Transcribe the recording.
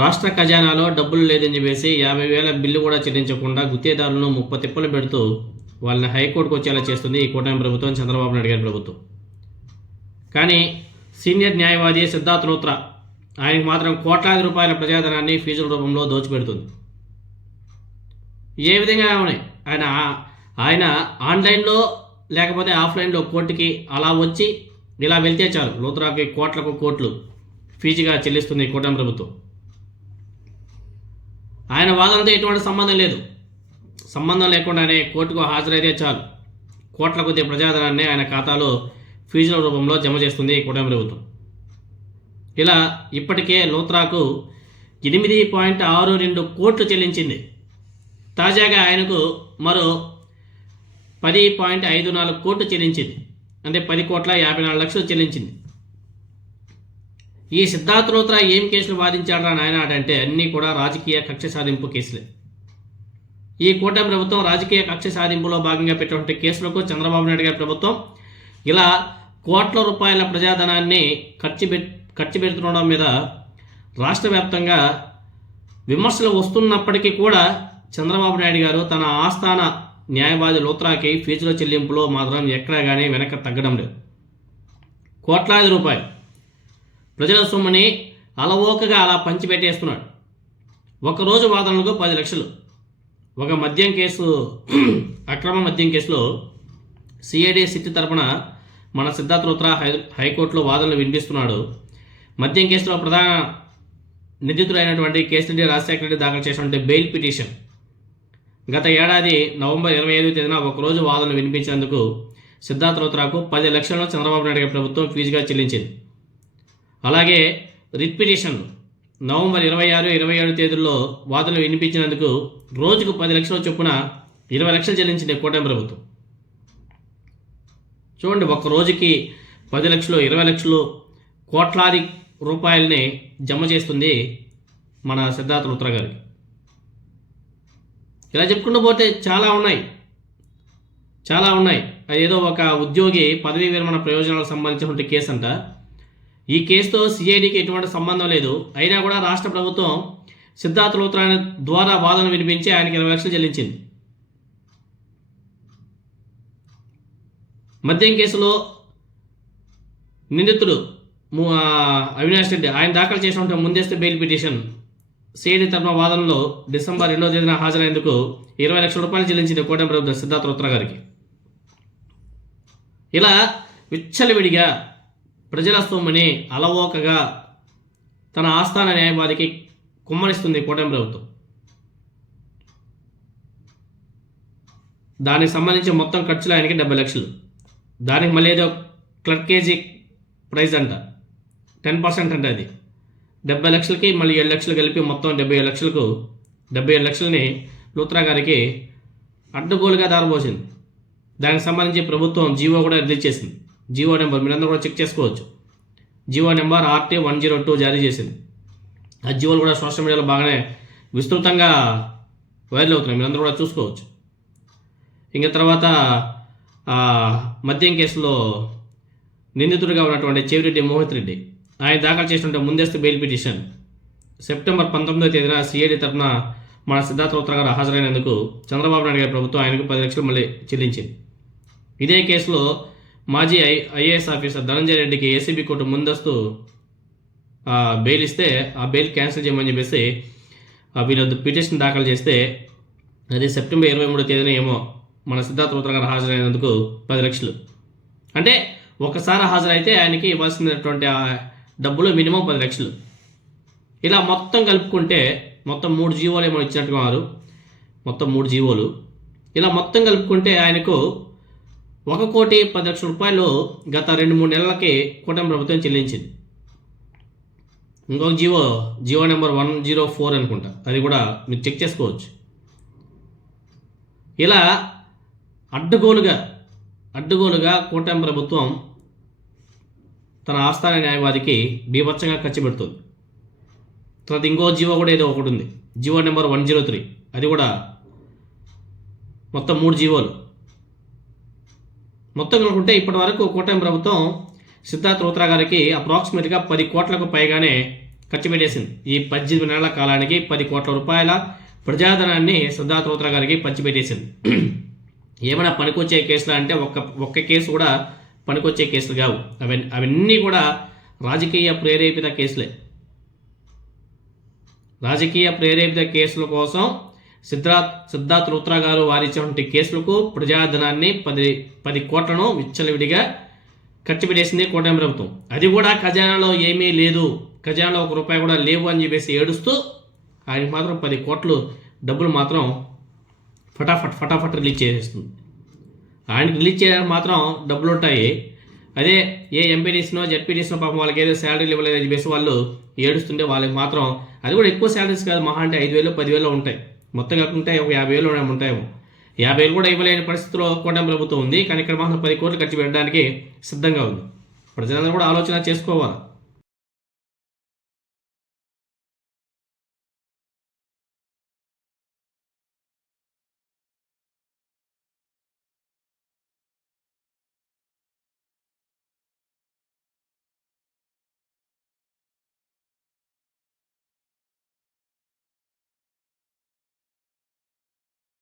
రాష్ట్ర ఖజానాలో డబ్బులు లేదని చెప్పేసి 50,000 బిల్లు కూడా చెల్లించకుండా గుత్తేదారులను ముప్ప తిప్పలు పెడుతూ వాళ్ళని హైకోర్టుకు వచ్చేలా చేస్తుంది ఈ కూటమి ప్రభుత్వం, చంద్రబాబు నాయుడు గారి ప్రభుత్వం. కానీ సీనియర్ న్యాయవాది సిద్ధార్థ్ లూత్రా ఆయనకు మాత్రం కోట్లాది రూపాయల ప్రజాధనాన్ని ఫీజుల రూపంలో దోచిపెడుతుంది. ఏ విధంగా ఉన్నాయి ఆయన ఆన్లైన్లో లేకపోతే ఆఫ్లైన్లో కోర్టుకి అలా వచ్చి ఇలా వెళ్తే చాలు లూత్రాకి కోట్లకు కోట్లు ఫీజుగా చెల్లిస్తుంది కూటమి ప్రభుత్వం. ఆయన వాదనతో ఎటువంటి సంబంధం లేదు. సంబంధం లేకుండానే కోర్టుకు హాజరైతే చాలు కోట్ల కొద్ది ప్రజాధనాన్ని ఆయన ఖాతాలో ఫీజుల రూపంలో జమ చేస్తుంది కూటమి ప్రభుత్వం. ఇలా ఇప్పటికే లూత్రాకు 8.62 కోట్లు చెల్లించింది. తాజాగా ఆయనకు మరో 10.54 కోట్లు చెల్లించింది. అంటే 10,54,00,000 చెల్లించింది. ఈ సిద్ధార్థ్ లూత్రా ఏం కేసులు వాదించాడా నాయన అంటే అన్నీ కూడా రాజకీయ కక్ష సాధింపు కేసులే. ఈ కూటమి ప్రభుత్వం రాజకీయ కక్ష సాధింపులో భాగంగా పెట్టినటువంటి కేసులకు చంద్రబాబు నాయుడు గారి ప్రభుత్వం ఇలా కోట్ల రూపాయల ప్రజాధనాన్ని ఖర్చు పెడుతుండడం మీద రాష్ట్ర వ్యాప్తంగా విమర్శలు వస్తున్నప్పటికీ కూడా చంద్రబాబు నాయుడు గారు తన ఆస్థాన న్యాయవాది లూత్రాకి ఫీజుల చెల్లింపులో మాత్రం ఎక్కడా కానీ వెనక్కి తగ్గడం లేదు. కోట్లాది రూపాయలు ప్రజల సొమ్ముని అలవోకగా అలా పంచిపెట్టేస్తున్నాడు. ఒకరోజు వాదనలకు 10 లక్షలు. ఒక మద్యం కేసు, అక్రమ మద్యం కేసులో సిఐడి సిట్ తరపున మన సిద్ధార్థ్ లూత్రా హైకోర్టులో వాదనలు వినిపిస్తున్నాడు. మద్యం కేసులో ప్రధాన నిందితుడైనటువంటి కేసిరెడ్డి రాజశేఖర రెడ్డి దాఖలు చేసినటువంటి బెయిల్ పిటిషన్ గత ఏడాది నవంబర్ 25వ తేదీన ఒకరోజు వాదనలు వినిపించేందుకు సిద్ధార్థ్ లూత్రాకు 10 లక్షలను చంద్రబాబు నాయుడు గారి ప్రభుత్వం ఫీజుగా చెల్లించింది. అలాగే రిట్ పిటిషన్లు నవంబర్ 26, 27 తేదీల్లో వాదనలు వినిపించినందుకు రోజుకు 10 లక్షల చొప్పున 20 లక్షలు చెల్లించింది కూటమి ప్రభుత్వం. చూడండి, ఒక్క రోజుకి 10 లక్షలు, 20 లక్షలు, కోట్లాది రూపాయలని జమ చేస్తుంది మన సిద్ధార్థ్ లూత్రా గారికి. ఇలా చెప్పుకుంటూ పోతే చాలా ఉన్నాయి. అదేదో ఒక ఉద్యోగి పదవీ విరమణ ప్రయోజనాలకు సంబంధించినటువంటి కేసు అంట. ఈ కేసుతో సిఐడికి ఎటువంటి సంబంధం లేదు. అయినా కూడా రాష్ట్ర ప్రభుత్వం సిద్ధార్థ్ లూత్రా ద్వారా వాదన వినిపించి ఆయనకి 20 లక్షలు చెల్లించింది. మద్యం కేసులో నిందితుడు అవినాష్ రెడ్డి ఆయన దాఖలు చేసినటువంటి ముందస్తు బెయిల్ పిటిషన్ సిఐడి తరఫున వాదనలో డిసెంబర్ 2వ తేదీన హాజరైనందుకు 20 లక్షల రూపాయలు చెల్లించింది కూటమి ప్రభుత్వం సిద్ధార్థ్ లూత్రా గారికి. ఇలా విచ్చలవిడిగా ప్రజల సొమ్ముని అలవోకగా తన ఆస్థాన న్యాయవాదికి కుమ్మరిస్తుంది కూటమి ప్రభుత్వం. దానికి సంబంధించి మొత్తం ఖర్చులు ఆయనకి 70 లక్షలు. దానికి మళ్ళీ ఏదో క్లర్కేజీ ప్రైజ్ అంట, 10% అంటే అది 70 లక్షలకి మళ్ళీ 7 లక్షలు కలిపి మొత్తం 77 లక్షలకు 77 లక్షలని లూత్రా గారికి అడ్డగోలుగా దారబోసింది. దానికి సంబంధించి ప్రభుత్వం జీవో కూడా రిలీజ్ చేసింది. జీవో నెంబర్ మీరందరూ కూడా చెక్ చేసుకోవచ్చు. జీవో నెంబర్ RT-102 జారీ చేసింది. ఆ జీవోలు కూడా సోషల్ మీడియాలో బాగానే విస్తృతంగా వైరల్ అవుతున్నాయి, మీరందరూ కూడా చూసుకోవచ్చు. ఇంకా తర్వాత మద్యం కేసులో నిందితుడిగా ఉన్నటువంటి చెవిరెడ్డి మోహిత్ రెడ్డి ఆయన దాఖలు చేసినటువంటి ముందస్తు బెయిల్ పిటిషన్ సెప్టెంబర్ 19వ తేదీన సిఐడి తరఫున మన సిద్ధార్థ్ లూత్రా గారు హాజరైనందుకు చంద్రబాబు నాయుడు గారి ప్రభుత్వం ఆయనకు 10 లక్షలు మళ్ళీ చెల్లించింది. ఇదే కేసులో మాజీ ఐఏఎస్ ఆఫీసర్ ధనంజయ రెడ్డికి ఏసీబీ కోర్టు ముందస్తు బెయిల్ ఇస్తే ఆ బెయిల్ క్యాన్సిల్ చేయమని చెప్పేసి వీళ్ళు పిటిషన్ దాఖలు చేస్తే అది సెప్టెంబర్ 23వ తేదీన ఏమో మన సిద్ధార్థ్ లూత్రా గారు హాజరైనందుకు 10 లక్షలు. అంటే ఒకసారి హాజరైతే ఆయనకి ఇవ్వాల్సినటువంటి డబ్బులు మినిమం 10 లక్షలు. ఇలా మొత్తం కలుపుకుంటే మొత్తం 3 జీవోలు ఏమో ఇచ్చినట్టుగా వారు, మొత్తం 3 జీవోలు. ఇలా మొత్తం కలుపుకుంటే ఆయనకు 1,10,00,000 రూపాయలు గత 2-3 నెలలకి కూటమి ప్రభుత్వం చెల్లించింది. ఇంకొక జీవో నెంబర్ 104 అనుకుంటా, అది కూడా మీరు చెక్ చేసుకోవచ్చు. ఇలా అడ్డగోలుగా కూటమి ప్రభుత్వం తన ఆస్థాన న్యాయవాదికి బీభత్సంగా ఖర్చు పెడుతుంది. తర్వాత ఇంకో జీవో కూడా ఏదో ఒకటి ఉంది, జీవో నెంబర్ 103, అది కూడా మొత్తం 3 జీవోలు. మొత్తం కనుకుంటే ఇప్పటి వరకు కూటమి ప్రభుత్వం సిద్ధార్థ్ లూత్రా గారికి అప్రాక్సిమేట్గా 10 కోట్లకు పైగానే ఖర్చు పెట్టేసింది. ఈ 18 నెలల కాలానికి 10 కోట్ల రూపాయల ప్రజాధనాన్ని సిద్ధార్థ లూత్రా గారికి పంచిపెట్టేసింది. ఏమైనా పనికొచ్చే కేసులు అంటే ఒక్క కేసు కూడా పనికొచ్చే కేసులు కావు. అవన్నీ కూడా రాజకీయ ప్రేరేపిత కేసులే. రాజకీయ ప్రేరేపిత కేసుల కోసం సిద్ధార్థ లూత్రా గారు వారిచ్చినటువంటి కేసులకు ప్రజాధనాన్ని 10 కోట్లను విచ్చలవిడిగా ఖర్చు పెట్టేసింది కూటమి ప్రభుత్వం. అది కూడా ఖజానాలో ఏమీ లేదు, ఖజానాలో ₹1 కూడా లేవు అని చెప్పేసి ఏడుస్తూ ఆయనకి మాత్రం 10 కోట్లు డబ్బులు మాత్రం ఫటాఫట్ రిలీజ్ చేసేస్తుంది. ఆయనకి రిలీజ్ చేయడానికి మాత్రం డబ్బులు ఉంటాయి. అదే ఏ ఎంపీటీసీనో జెడ్పీటీసీనో పాపం వాళ్ళకి ఏదో శాలరీలు ఇవ్వలేదని చెప్పేసి వాళ్ళు ఏడుస్తుంటే వాళ్ళకి మాత్రం అది కూడా ఎక్కువ శాలరీస్ కాదు, మహా అంటే 5,000 10,000 ఉంటాయి. మొత్తం కాకుంటే ఒక 50,000 ఉంటాయేమో. 50,000 కూడా ఇవ్వలేని పరిస్థితిలో కూటమి ప్రభుత్వం ఉంది. కానీ ఇక్కడ మాత్రం 10 కోట్లు ఖర్చు పెట్టడానికి సిద్ధంగా ఉంది. ప్రజలందరూ కూడా ఆలోచన చేసుకోవాలి.